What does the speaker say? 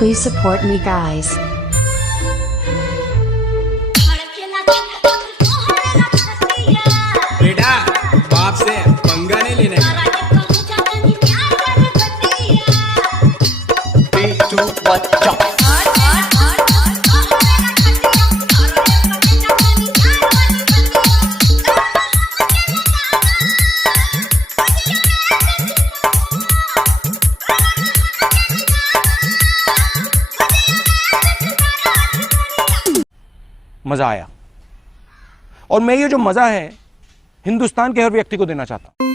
Please support me, guys. बेटा बाप से पंगा नहीं लेने का। 3, 2, 1, jump. मजा आया और मैं ये जो मजा है हिंदुस्तान के हर व्यक्ति को देना चाहता हूं।